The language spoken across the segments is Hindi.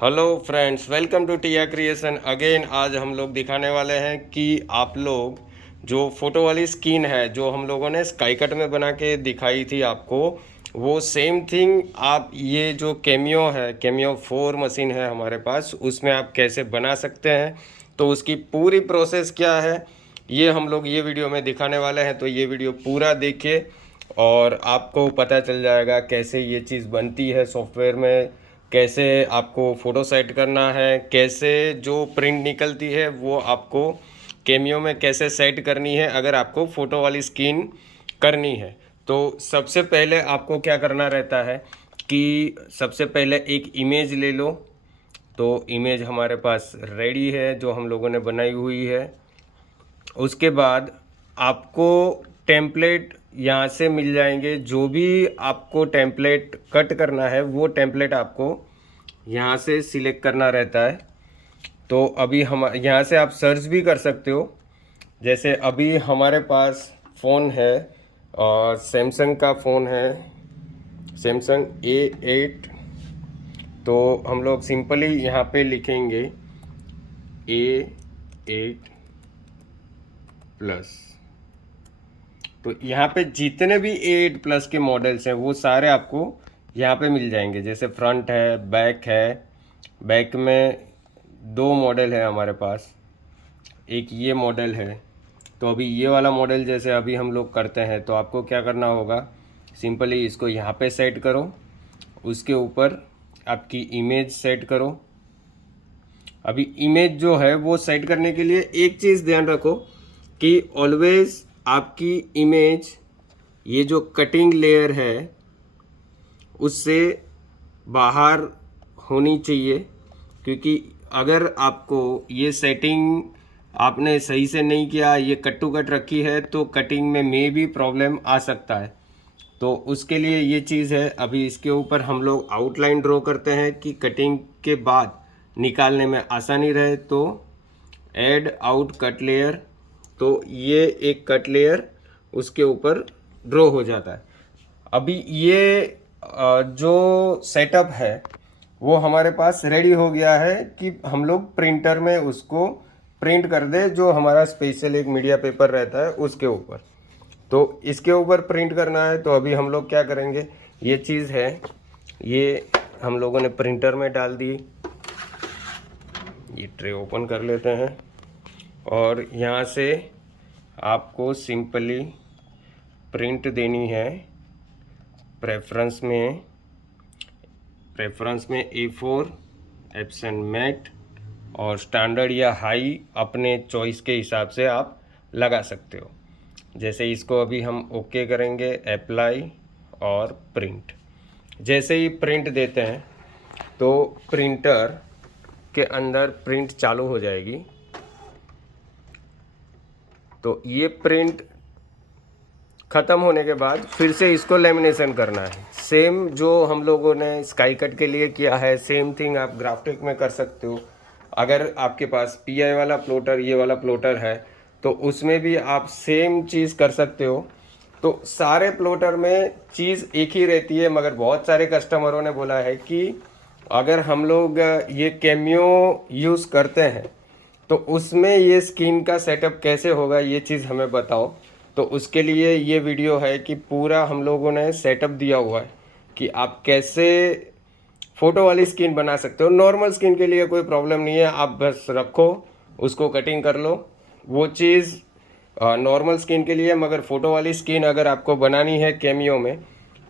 Hello friends, welcome to Tia creation again. आज हम लोग दिखाने वाले हैं कि आप लोग जो फोटो वाली स्किन है जो हम लोगों ने स्काईकट में बना के दिखाई थी आपको, वो सेम थिंग आप ये जो कैमियो है, कैमियो 4 मशीन है हमारे पास, उसमें आप कैसे बना सकते हैं। तो उसकी पूरी प्रोसेस क्या है ये हम लोग ये वीडियो में दिखाने वाले हैं। तो ये वीडियो पूरा देखिए और आपको पता चल जाएगा कैसे ये चीज़ बनती है सॉफ्टवेयर में, कैसे आपको फ़ोटो सेट करना है, कैसे जो प्रिंट निकलती है वो आपको कैमियो में कैसे सेट करनी है अगर आपको फ़ोटो वाली स्किन करनी है। तो सबसे पहले आपको क्या करना रहता है कि सबसे पहले एक इमेज ले लो। तो इमेज हमारे पास रेडी है जो हम लोगों ने बनाई हुई है। उसके बाद आपको टेम्पलेट यहाँ से मिल जाएंगे, जो भी आपको टेम्पलेट कट करना है वो टेम्पलेट आपको यहाँ से सिलेक्ट करना रहता है। तो अभी हम यहाँ से आप सर्च भी कर सकते हो। जैसे अभी हमारे पास फ़ोन है और सैमसंग का फ़ोन है, सैमसंग A8। तो हम लोग सिंपली यहाँ पे लिखेंगे A8 प्लस। तो यहाँ पे जितने भी A8 प्लस के मॉडल्स हैं वो सारे आपको यहाँ पे मिल जाएंगे। जैसे फ्रंट है, बैक है। बैक में दो मॉडल है हमारे पास, एक ये मॉडल है। तो अभी ये वाला मॉडल जैसे अभी हम लोग करते हैं तो आपको क्या करना होगा, सिंपली इसको यहाँ पे सेट करो, उसके ऊपर आपकी इमेज सेट करो। अभी इमेज जो है वो सेट करने के लिए एक चीज़ ध्यान रखो कि ऑलवेज आपकी इमेज ये जो कटिंग लेयर है उससे बाहर होनी चाहिए, क्योंकि अगर आपको ये सेटिंग आपने सही से नहीं किया, ये कट टू कट रखी है, तो कटिंग में भी प्रॉब्लम आ सकता है। तो उसके लिए ये चीज़ है। अभी इसके ऊपर हम लोग आउटलाइन ड्रॉ करते हैं कि कटिंग के बाद निकालने में आसानी रहे। तो ऐड आउट कट लेयर, तो ये एक कट लेयर उसके ऊपर ड्रॉ हो जाता है। अभी ये जो सेटअप है वो हमारे पास रेडी हो गया है कि हम लोग प्रिंटर में उसको प्रिंट कर दे, जो हमारा स्पेशल एक मीडिया पेपर रहता है उसके ऊपर। तो इसके ऊपर प्रिंट करना है। तो अभी हम लोग क्या करेंगे, ये चीज़ है ये हम लोगों ने प्रिंटर में डाल दी। ये ट्रे ओपन कर लेते हैं और यहाँ से आपको सिंपली प्रिंट देनी है। प्रेफरेंस में A4 एप्सन मैट और स्टैंडर्ड या हाई अपने चॉइस के हिसाब से आप लगा सकते हो। जैसे इसको अभी हम ओके करेंगे, अप्लाई और प्रिंट। जैसे ही प्रिंट देते हैं तो प्रिंटर के अंदर प्रिंट चालू हो जाएगी। तो ये प्रिंट ख़त्म होने के बाद फिर से इसको लेमिनेशन करना है। सेम जो हम लोगों ने स्काई कट के लिए किया है, सेम थिंग आप ग्राफ्टिक में कर सकते हो। अगर आपके पास PI वाला प्लॉटर, ये वाला प्लॉटर है, तो उसमें भी आप सेम चीज़ कर सकते हो। तो सारे प्लॉटर में चीज़ एक ही रहती है, मगर बहुत सारे कस्टमरों ने बोला है कि अगर हम लोग ये कैमियो यूज़ करते हैं तो उसमें ये स्किन का सेटअप कैसे होगा, ये चीज़ हमें बताओ। तो उसके लिए ये वीडियो है कि पूरा हम लोगों ने सेटअप दिया हुआ है कि आप कैसे फ़ोटो वाली स्किन बना सकते हो। नॉर्मल स्किन के लिए कोई प्रॉब्लम नहीं है, आप बस रखो, उसको कटिंग कर लो, वो चीज़ नॉर्मल स्किन के लिए। मगर फ़ोटो वाली स्किन अगर आपको बनानी है कैमियो में,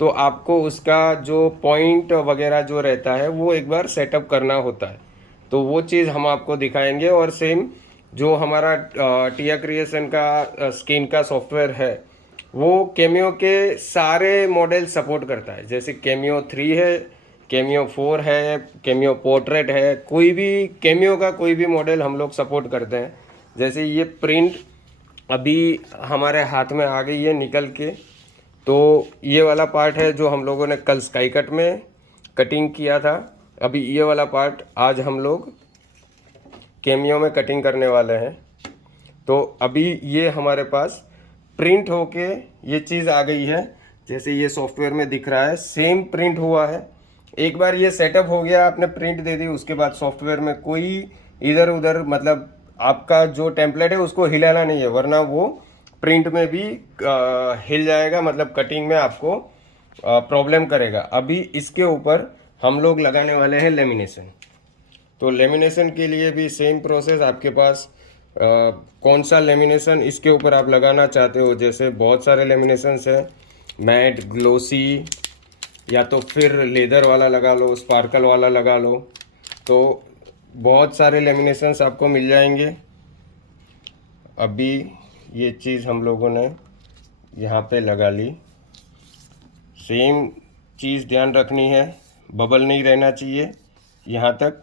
तो आपको उसका जो पॉइंट वगैरह जो रहता है वो एक बार सेटअप करना होता है। तो वो चीज़ हम आपको दिखाएंगे। और सेम जो हमारा टिया क्रिएशन का स्किन का सॉफ्टवेयर है वो कैमियो के सारे मॉडल सपोर्ट करता है। जैसे कैमियो 3 है, कैमियो 4 है, कैमियो पोर्ट्रेट है, कोई भी कैमियो का कोई भी मॉडल हम लोग सपोर्ट करते हैं। जैसे ये प्रिंट अभी हमारे हाथ में आ गई है निकल के। तो ये वाला पार्ट है जो हम लोगों ने कल स्काई कट में कटिंग किया था। अभी ये वाला पार्ट आज हम लोग कैमियो में कटिंग करने वाले हैं। तो अभी ये हमारे पास प्रिंट होके ये चीज़ आ गई है। जैसे ये सॉफ्टवेयर में दिख रहा है, सेम प्रिंट हुआ है। एक बार ये सेटअप हो गया, आपने प्रिंट दे दी, उसके बाद सॉफ्टवेयर में कोई इधर उधर मतलब आपका जो टेम्पलेट है उसको हिलाना नहीं है, वरना वो प्रिंट में भी हिल जाएगा, मतलब कटिंग में आपको प्रॉब्लम करेगा। अभी इसके ऊपर हम लोग लगाने वाले हैं लेमिनेशन। तो लेमिनेशन के लिए भी सेम प्रोसेस, आपके पास कौन सा लेमिनेशन इसके ऊपर आप लगाना चाहते हो, जैसे बहुत सारे लेमिनेशंस है, मैट, ग्लोसी, या तो फिर लेदर वाला लगा लो, स्पार्कल वाला लगा लो, तो बहुत सारे लेमिनेशंस आपको मिल जाएंगे। अभी ये चीज़ हम लोगों ने यहाँ पे लगा ली। सेम चीज़ ध्यान रखनी है, बबल नहीं रहना चाहिए यहाँ तक।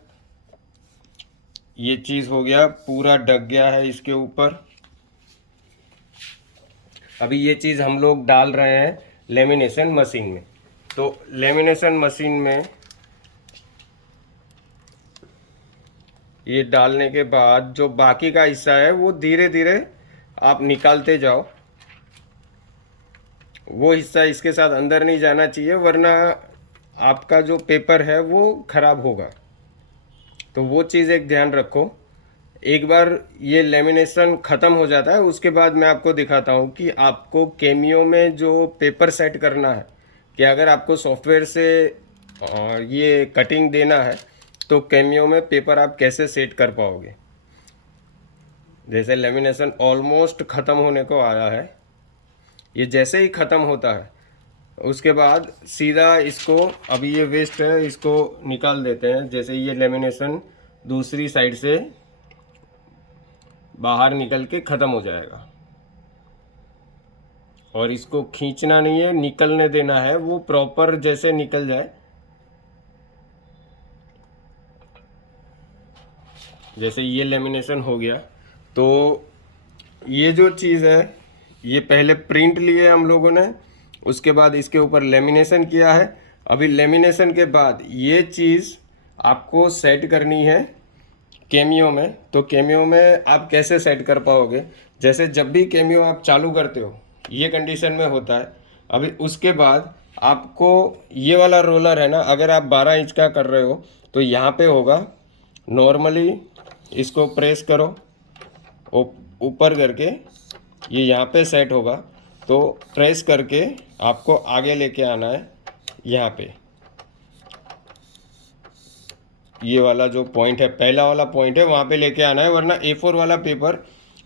ये चीज़ हो गया, पूरा ढक गया है इसके ऊपर। अभी ये चीज़ हम लोग डाल रहे हैं लेमिनेशन मशीन में। तो लेमिनेशन मशीन में ये डालने के बाद जो बाकी का हिस्सा है वो धीरे धीरे आप निकालते जाओ। वो हिस्सा इसके साथ अंदर नहीं जाना चाहिए, वरना आपका जो पेपर है वो खराब होगा। तो वो चीज़ एक ध्यान रखो। एक बार ये लेमिनेशन ख़त्म हो जाता है, उसके बाद मैं आपको दिखाता हूँ कि आपको केमियो में जो पेपर सेट करना है, कि अगर आपको सॉफ्टवेयर से ये कटिंग देना है तो केमियो में पेपर आप कैसे सेट कर पाओगे। जैसे लेमिनेशन ऑलमोस्ट ख़त्म होने को आया है, ये जैसे ही ख़त्म होता है उसके बाद सीधा इसको, अभी ये वेस्ट है इसको निकाल देते हैं। जैसे ये लेमिनेशन दूसरी साइड से बाहर निकल के ख़त्म हो जाएगा, और इसको खींचना नहीं है, निकलने देना है, वो प्रॉपर जैसे निकल जाए। जैसे ये लेमिनेशन हो गया, तो ये जो चीज़ है, ये पहले प्रिंट लिए हम लोगों ने, उसके बाद इसके ऊपर लेमिनेशन किया है। अभी लेमिनेशन के बाद ये चीज़ आपको सेट करनी है केमियो में। तो केमियो में आप कैसे सेट कर पाओगे, जैसे जब भी केमियो आप चालू करते हो ये कंडीशन में होता है। अभी उसके बाद आपको ये वाला रोलर है ना, अगर आप 12 इंच का कर रहे हो तो यहाँ पे होगा, नॉर्मली इसको प्रेस करो ऊपर करके, ये यहाँ पे सेट होगा। तो प्रेस करके आपको आगे लेके आना है, यहाँ पे ये वाला जो पॉइंट है, पहला वाला पॉइंट है, वहाँ पे लेके आना है, वरना A4 वाला पेपर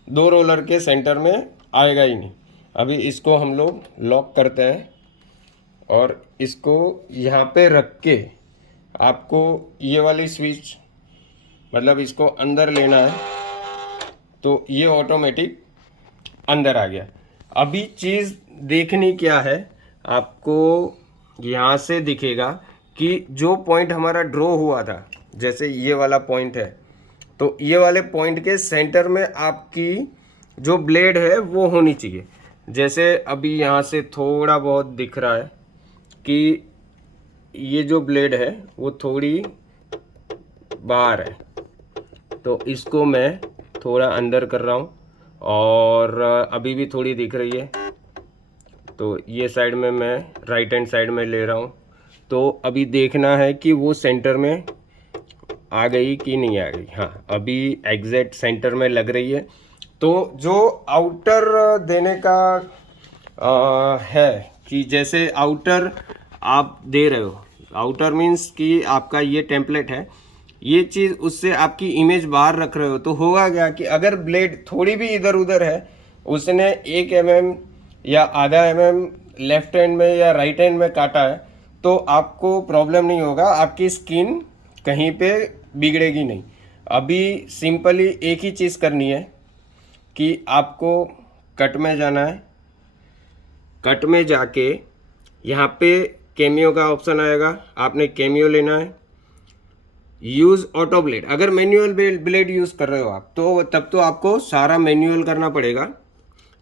2 रोलर के सेंटर में आएगा ही नहीं। अभी इसको हम लोग लॉक करते हैं, और इसको यहाँ पे रख के आपको ये वाली स्विच, मतलब इसको अंदर लेना है, तो ये ऑटोमेटिक अंदर आ गया। अभी चीज़ देखनी क्या है, आपको यहाँ से दिखेगा कि जो पॉइंट हमारा ड्रॉ हुआ था, जैसे ये वाला पॉइंट है, तो ये वाले पॉइंट के सेंटर में आपकी जो ब्लेड है वो होनी चाहिए। जैसे अभी यहाँ से थोड़ा बहुत दिख रहा है कि ये जो ब्लेड है वो थोड़ी बाहर है, तो इसको मैं थोड़ा अंदर कर रहा हूँ, और अभी भी थोड़ी दिख रही है, तो ये साइड में मैं राइट हैंड साइड में ले रहा हूँ। तो अभी देखना है कि वो सेंटर में आ गई कि नहीं आ गई। हाँ, अभी एग्जैक्ट सेंटर में लग रही है। तो जो आउटर देने का है, कि जैसे आउटर आप दे रहे हो, आउटर मीन्स कि आपका ये टेम्पलेट है, ये चीज़ उससे आपकी इमेज बाहर रख रहे हो, तो होगा क्या कि अगर ब्लेड थोड़ी भी इधर उधर है, उसने 1 mm या आधा mm लेफ्ट हैंड में या राइट हैंड में काटा है, तो आपको प्रॉब्लम नहीं होगा, आपकी स्किन कहीं पे बिगड़ेगी नहीं। अभी सिंपली एक ही चीज़ करनी है कि आपको कट में जाना है, कट में जाके यहाँ पे केमियो का ऑप्शन आएगा, आपने केमियो लेना है। यूज़ ऑटो ब्लेड, अगर मैनुअल ब्लेड यूज़ कर रहे हो आप, तो तब तो आपको सारा मैनुअल करना पड़ेगा।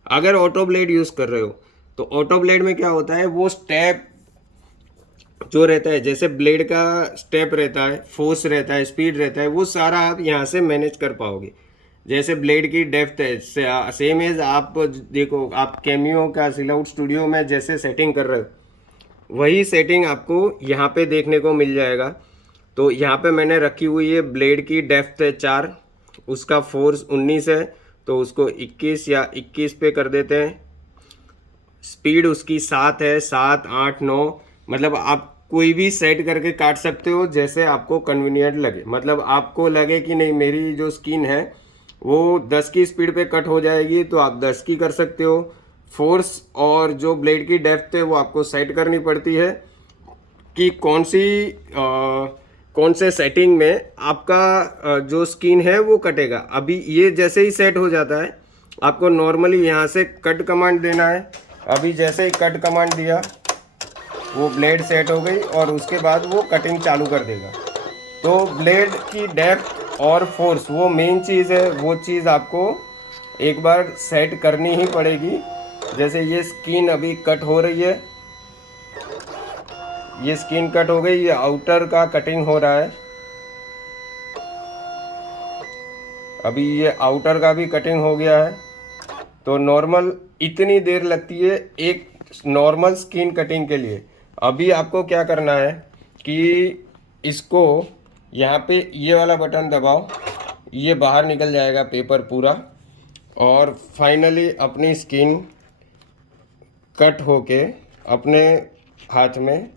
अगर ऑटो ब्लेड यूज़ कर रहे हो तो ऑटो ब्लेड में क्या होता है, वो स्टेप जो रहता है, जैसे ब्लेड का स्टेप रहता है, फोर्स रहता है, स्पीड रहता है, वो सारा आप यहाँ से मैनेज कर पाओगे। जैसे ब्लेड की डेप्थ है, सेम एज आप देखो, आप केमियो का सिलाउट स्टूडियो में जैसे सेटिंग कर रहे हो, वही सेटिंग आपको यहाँ पे देखने को मिल जाएगा। तो यहाँ पे मैंने रखी हुई है ब्लेड की डेप्थ है 4, उसका फोर्स 19 है, तो उसको 21 या 21 पे कर देते हैं। स्पीड उसकी 7 है, 7, 8, 9, मतलब आप कोई भी सेट करके काट सकते हो जैसे आपको कन्वीनियंट लगे। मतलब आपको लगे कि नहीं मेरी जो स्किन है वो 10 की स्पीड पे कट हो जाएगी तो आप 10 की कर सकते हो। फोर्स और जो ब्लेड की डेप्थ है वो आपको सेट करनी पड़ती है कि कौन से सेटिंग में आपका जो स्किन है वो कटेगा। अभी ये जैसे ही सेट हो जाता है आपको नॉर्मली यहाँ से कट कमांड देना है। अभी जैसे ही कट कमांड दिया वो ब्लेड सेट हो गई और उसके बाद वो कटिंग चालू कर देगा। तो ब्लेड की डेप्थ और फोर्स वो मेन चीज़ है, वो चीज़ आपको एक बार सेट करनी ही पड़ेगी। जैसे ये स्किन अभी कट हो रही है, ये स्किन कट हो गई, ये आउटर का कटिंग हो रहा है। अभी ये आउटर का भी कटिंग हो गया है। तो नॉर्मल इतनी देर लगती है एक नॉर्मल स्किन कटिंग के लिए। अभी आपको क्या करना है कि इसको यहाँ पे ये वाला बटन दबाओ, ये बाहर निकल जाएगा पेपर पूरा, और फाइनली अपनी स्किन कट होके अपने हाथ में